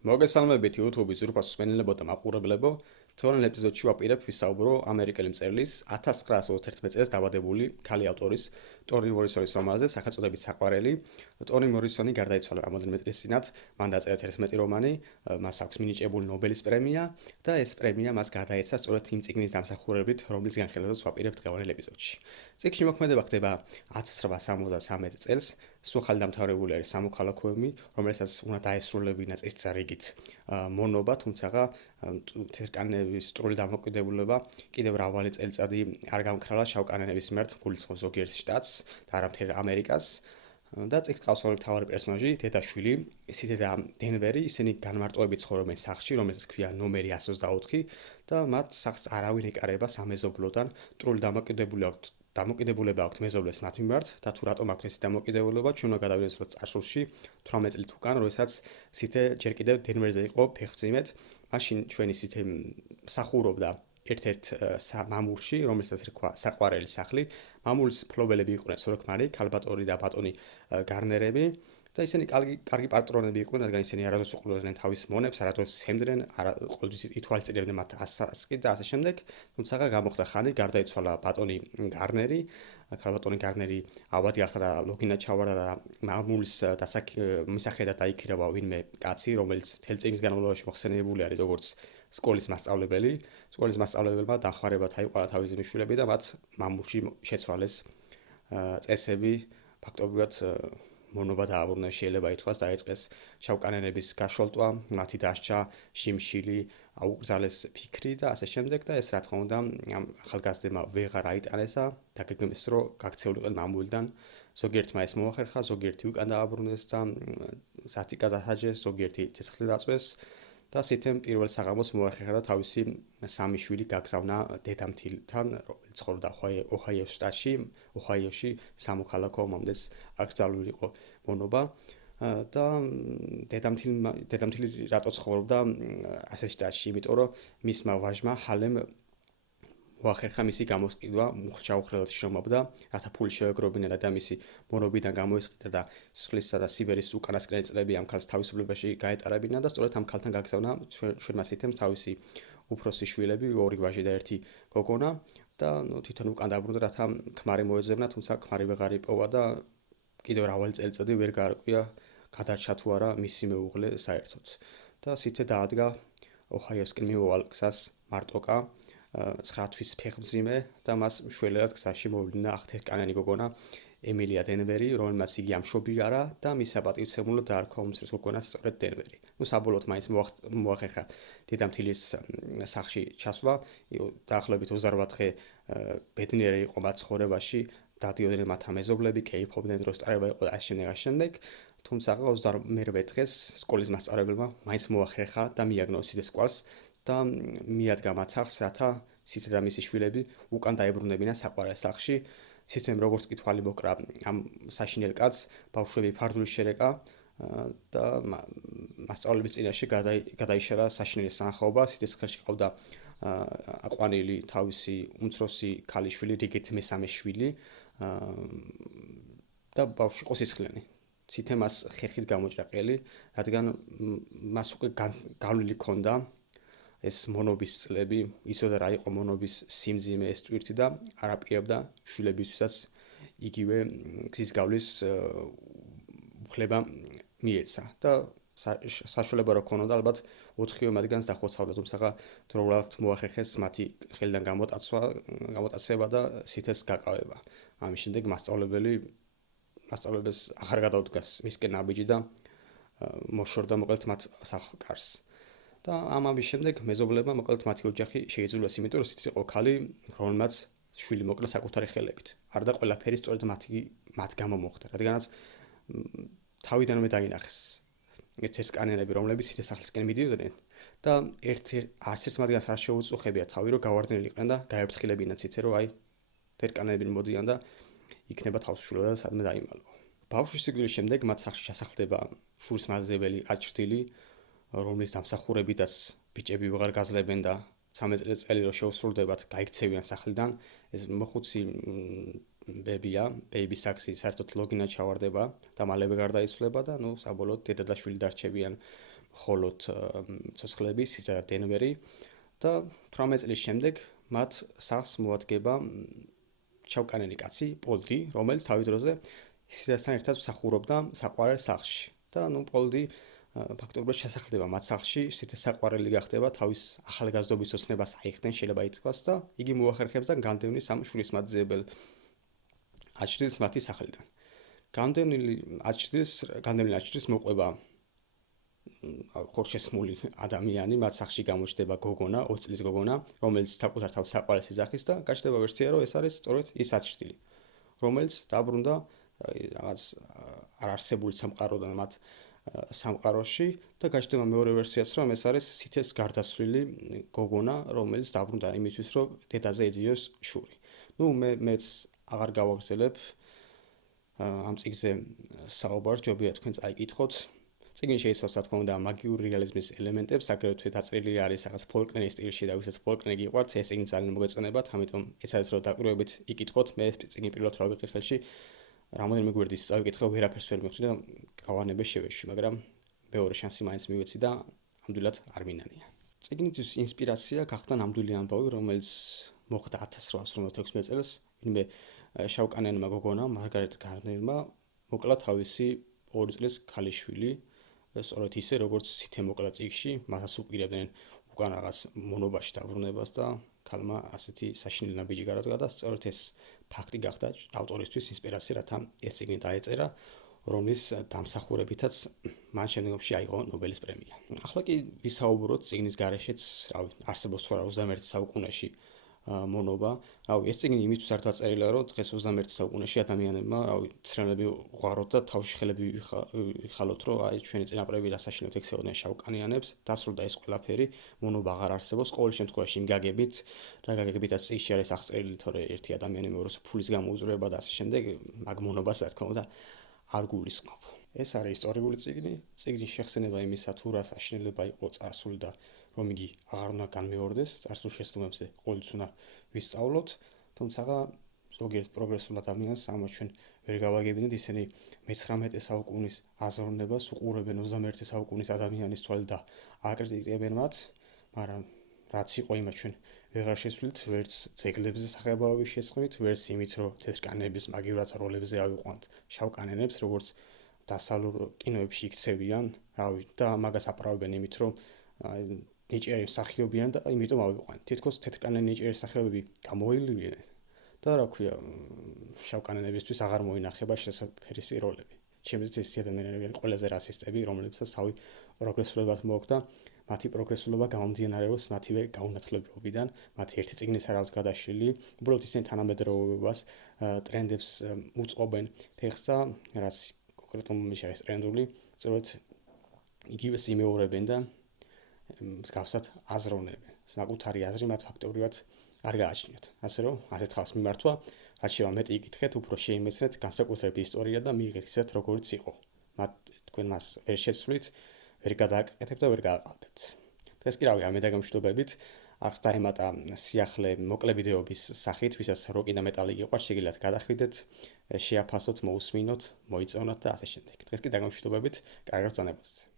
მოგესალმებით YouTube-ის ზურფას მსმენელებო და მაყურებლებო. თორემ ეპიზოდში ვაპირებ ვისაუბრო ამერიკელი მწერლის 1921 წელს დაბადებული ქალი ავტორის ტონი მორისონის რომანზე სახელწოდებით საყვარელი. ტონი მორისონი გარდაიცვალა რამოდენიმე წლის წინათ, მან დაწერა 11 რომანი, მას აქვს მინიჭებული ნობელის პრემია და ეს პრემია მას გადაეცა სწორედ იმ წიგნის დამსახურებით, რომლის განხილვასაც ვაპირებ დღევანდელ ეპიზოდში. წიგნში მოქმედება ხდება 1873 წელს. სულ დამთავრებული არის სამოქალაქო ომი, რომელსაც უნდა დაესრულებინა წესწა რიგით მონობა, თუმცა თერკანების სრული დამოუკიდებლობა კიდევ მრავალი წელიწადი არ გამქრალა შავკანიანების მიმართ გულისხმობს ზოგიერთ შტატს და არა მთელ ამერიკას. და წიგნს ყავს ორი მთავარი პერსონაჟი, დედაშვილი, ისეთი და დენვერი, ისინი განმარტოებით ცხოვრობენ სახლში, რომელსაც ქვია ნომერი 124 და მათ სახლს არავინ ეკარება სამეზობლოდან, სრული დამოკიდებულება აქვთ მეზობლებს მათ მიმართ და თუ რატომ აქვთ ეს დამოკიდებულება, ჩვენ უნდა გადავინაცვლოთ წარსულში 18 წლით უკან, როდესაც სითე ჯერ კიდევ დენვერზე იყო ფეხმძიმედ, მაშინ ჩვენი სითე მსახურობდა ერთ-ერთ მამულში, რომელსაც რქვა საყვარელი სახლი. მამულის მფლობელები იყვნენ სოროქმარი, ქალბატონი და ბატონი გარნერები და ისინი კარგი პატრონები იყვნენ, რადგან ისინი არადოს უყურებდნენ თავის მონებს, არადოს სცემდნენ, ყოველთვის ითვალისწინებდნენ მათ ასაკით და ასე შემდეგ. თუმცა გამოხდა ხანი, გარდაიცვალა ბატონი გარნერი, ქალბატონი გარნერი ავად გახდა და ლოგინა ჩავარდა და მამულის მისახედად დაიქირავა ვინმე კაცი, რომელიც მთელ წიგნის განმავლობაში მოხსენიებული არის როგორც სკოლის მასწავლებელი. სკოლის მასწავლებელმა დახმარება თაიყვანა თავისი მნიშვნელები და მათ მამულში შეცვალეს წესები, ფაქტობრივად მონობა დააბრუნა, შეიძლება ითქვას, დაიწყეს შავკანიანების გაშოლტვა, მათი დასჯა, შიმშილი, აუკრძალეს ფიქრი და ასე შემდეგ და ეს რა თქმა უნდა ამ ახალგაზრდებმა ვეღარ აიტანეს და დაგეგმეს, რომ გაქცეულიყვნენ მამულიდან. ზოგიერთმა ეს მოახერხა, ზოგიერთი უკან დააბრუნეს და სათიკა დასაჯეს, ზოგიერთი ცეცხლზე დაწვეს. და სითემ პირველ საღამოს მოახერხა და თავისი სამი შვილი გაგზავნა დედამთილთან, რომელიც ცხოვრობდა ოჰაიოს შტატში, ოჰაიოში სამოქალაქო ომამდეც აკრძალული იყო მონობა და დედამთილი რატო ცხოვრობდა ასეთ შტატში, იმიტომ რომ მისმა ვაჟმა ჰალემ მოახერხა მისი გამოსყიდვა, მუხლჩაუხრელად შრომობდა, რათა ფული შეეგროვებინა და მისი მონობიდან გამოისყიდა და სისხლისა და სიბერის უკანასკნელი წლები ამ ქალს თავისუფლებაში გაეტარებინა და სწორედ ამ ქალთან გაგზავნა ჩვენმა სითემს თავისი უფროსი შვილები, ორი ვაჟი და ერთი გოგონა და თვითონ უკან დაბრუნდა, რათა ქმარი მოეძებნა, თუმცა ქმარი ვეღარ იპოვა და კიდევ მრავალი წელიწადი ვერ გაარკვია გადარჩა თუ არა მისი მეუღლე საერთოდ. და სითე დაადგა ოჰაიოსკენ მიმოვალ გზას მარტოკა 9 თვის ფეხმძიმე და მას მშველად გზაში მოვლინა ახთერკანიანი გოგონა ემილია დენვერი, რომელმაც იგი ამშობიარა და მის საპატივცემულოდ დაარქვა უმცროს გოგონას სწორედ დენვერი. საბოლოოდ მაინც მოახერხა დედამთილის სახლში ჩასვლა, დაახლოებით 28 დღე ბედნიერი იყო მათ ცხოვრებაში, დადიოდნენ მათ ამეზობლები, კეიფობდნენ, დროს წარება იყო და შემდეგ. თუმცა 28 დღეს სკოლის მასწავლებელმა მაინც მოახერხა და მიაგნო სიდეს კვალს და მიადგა მათ სახლს, რათა სითე და მისი შვილები უკან დაებრუნებინა საყვარელ სახლში. სისტემ როგორც კი თვალი მოკრა ამ საშინელ კაცს, ბავშვები ფარდული შერეკა და მასწავლების წინაშე გადაიშალა საშინელი სანახაობა, სიტის ხელში ყავდა აყვანილი თავისი უმცროსი ქალიშვილი, რიგით მესამე შვილი და ბავშვი იყო სისხლიანი. სიტე მას ხერხით გამოჭრაყელი, რადგან მას უკვე გავლილი ჰქონდა ეს მონობის წლები, იცოდა რა იყო მონობის სიმძიმე, ეს ტვირთი და არაპირებდა შვილებისთვისაც იგივე გზის გავლის უფლება მიეცა და საშუალება რა ქონოდა, ალბათ 4 მათგანს დახოცავდა, თუმცა დროულად მოახერხეს მათი ხელიდან გამოტაცება და სითეს გაკავება. ამის შემდეგ მასწავლებელს აღარ გადაუდგას მისკენ ნაბიჯი და მოშორდა მოკლედ მათ სახლ-კარს. და ამის შემდეგ მეზობლებმა მოკლედ მათი ოჯახი შეიძულეს, იმიტომ რომ სით იყო ქალი, რომელმაც შვილი მოკლა საკუთარი ხელებით. არ და ყველაფერი სწორედ მათ გამო მოხდა, რადგანაც თავიდანვე დაინახეს თერკანიანები, რომლებიც სით სახლისკენ მიდიოდნენ და არც ერთ მათგანს არ შეუწუხებია თავი, რომ გავარდნილი იყვნენ და გაეფრთხილებინათ სითე, რომ თერკანიანები მოდიან და იქნება თავსშვილო და სადმე დაიმალო. ბავშვის სიკვდილის შემდეგ მათ სახლში ჩასახლდება შურის მაძიებელი აჭრდილი, რომლის დამსახურებითაც ბიჭები ვეღარ გაძლებენ და 13 წელი რო შეუსრულდებათ, გაიქცევიან სახლიდან. ეს მოხუცი ბებია, ბეიბი საქსი საერთოდ ლოგინა ჩავარდება და მალევე გარდაიცვლება და საბოლოოდ დედა და შვილი დარჩებიან მხოლოდ ცოცხლები, სიტა და დენვერი და 18 წლის შემდეგ მათ სახლს მოადგება ჩავკანელი კაცი, პოლდი, რომელიც თავის დროზე სიტასთან ერთად მსახურობდა საყვარელ სახლში. და პოლდი ფაქტობრივად შესახლდება მათ სახლში, სიტას საყვარელი გახდება, თავის ახალგაზრდობის ოცნებას აიხდენ, შეიძლება ითქვას და იგი მოახერხებს და განდევნის ამ შურისმაძიებელ აჩრდილს მათი სახლიდან. განდევნილი აჩრდილს მოყვება ხორჩესმული ადამიანი, მათ სახლში გამოჩნდება გოგონა, 20 წლის გოგონა, რომელიც საკუთარ თავს საყვარელს იძახის და გაჩნდება ვერსია, რომ ეს არის სწორედ ის აჩრდილი, რომელიც დაბრუნდა რაღაც არარსებული სამყაროდან მათ სამყაროში და გაჩნდება მეორე ვერსიაც, რომ ეს არის სითეს გარდაცვლილი გოგონა, რომელიც დაბრუნდა იმისთვის, რომ დედაზე ეძიოს შური. მეც აღარ გავაგრძელებ ამ წიგნზე საუბარს, ჯობია თქვენ წაიკითხოთ. წიგნი შეიცავს, რა თქმა უნდა, მაგიური რეალიზმის ელემენტებს, აგრეთვე დაწერილი არის რაღაც ფოლკნერის სტილში და ვისაც ფოლკნერი გიყვართ, ეს წიგნი ძალიან მოგეწონებათ, ამიტომ ეცადეთ რომ დაკვირვებით ikითხოთ. მე ეს წიგნი პირველად რა ვიყიდე ხელში, რამოდენიმე გვერდის წავიკითხე, ვერაფერს ვერ მივხვდი და გავანებე შევეში, მაგრამ მეორე შანსი მაინც მივეცი და ამდვილად არ მინანია. წიგნისთვის ინსპირაცია გახდა ნამდვილი ამბავი, რომელიც მოხდა 1856 წელს, ვინმე შავკანიანმა გოგონამ, მარგარეტ გარნერმა, მოკლა თავისი 2 წლის ქალიშვილი, სწორედ ისე, როგორც სითე მოკლა წიგნში, მასაც უპირებდნენ უკან რაღაც მონობაში დაბრუნებას და ქალმა ასეთი საშინელი ნაბიჯი გარადგა და სწორედ ეს ფაქტი გახდა ავტორისთვის ინსპირაცია, რათა ეს წიგნი დაეწერა, რომლის დამსახურებითაც მან შემდგომში აიღო ნობელის პრემია. ახლა კი ვისაუბროთ წიგნის გარეშეც, არსებობს სხვა 21 საუკუნეში მონობა. ეს წიგნი იმისთვის არ დაწერილა, რომ დღეს 21 საუკუნეში ადამიანებმა, ცრემლები უყაროთ და თავში ხელები ვიხალოთ, რომ ჩვენი წინაპრები რა საშინლად ექცეოდნენ შავკანიანებს, დასრულდა ეს ყველაფერი, მონობა აღარ არსებობს. ყოველ შემთხვევაში იმ გაგებით, რა გაგებითაც წიგნში არის აღწერილი, თორე ერთი ადამიანი მეორეს ფულის გამოუძვრება და ასე შემდეგ, მაგ მონობას, რა თქმა უნდა, არ გულისხმობ. ეს არის ისტორიული წიგნი, წიგნის შეხსენება იმისა, თუ რა საშინელება იყო წარსული და რომ იგი აღარ უნდა განმეორდეს, წარსულ შესრულებზე ყოველთვის უნდა ვისწავლოთ, თუმცა ზოგიერთ პროგრესულ ადამიანს ამას ჩვენ ვერ გავაგებინებთ, ისინი მე-19 საუკუნის აზროვნებას უყურებენ 21 საუკუნის ადამიანის თვალით და აკრიტიკებენ მათ, მაგრამ რაც იყო იმას ჩვენ ვეღარ შესვლით, ვერც ძეგლებზე სახეობების შესწყვით, ვერც იმით, რომ თეთრკანების მაგივრად როლებზე ავიყვანთ შავკანიანებს, როგორც დასავლურ კინოებში იქცევიან, და მაგას აპრავებენ იმით, რომ ნიჭიერი მსახიობიან და იმიტომ ავიყვანთ. თითქოს თეთრკანიანი ნიჭიერი მსახიობები გამოივლნენ და რა ქვია, შავკანიანებისთვის აღარ მოინახება შესაძფერისი როლები. ჩემთვის ეს ადამიანები არიან ყველაზე რასისტები, რომლებსაც თავი პროგრესულობად მოაქვს და მათი პროგრესულობა გამომდინარეობს მათივე გაუნათლებობიდან, მათი ერთი წიგნის არ აქვს გადაშლილი, უბრალოდ ისინი თანამედროვეობას, ტრენდებს უწყობენ ფეხს და რაც კონკრეტულ მომენტში არის ტრენდული, სწორედ იგივეს იმეორებენ და მსგავსად აზროვნებენ. საკუთარი აზრი მათ ფაქტობრივად არ გააჩნიათ. ასე რომ, ასეთ ხალხს მიმართვა, რაც შევა მეტი იკითხეთ, უფრო შეიმეცნეთ განსაკუთრებული ისტორია და მიიღეთ ისეთ, როგორც იყო. თქვენ მას ვერ შეცვლით, ვერ გადააკეთებთ და ვერ გააყალბებთ. დღეს კი რავი, ამე დაგემშვიდობებით, ახს დაემატა სიახლე მოკლე ვიდეოების სახით, ვისაც როკი და მეტალი გიყვარს, შეგიძლიათ გადახვიდეთ, შეაფასოთ, მოусმინოთ, მოიწონოთ და ასე შემდეგ. დღეს კი დაგემშვიდობებით, კარგად ბრძანებოდეთ.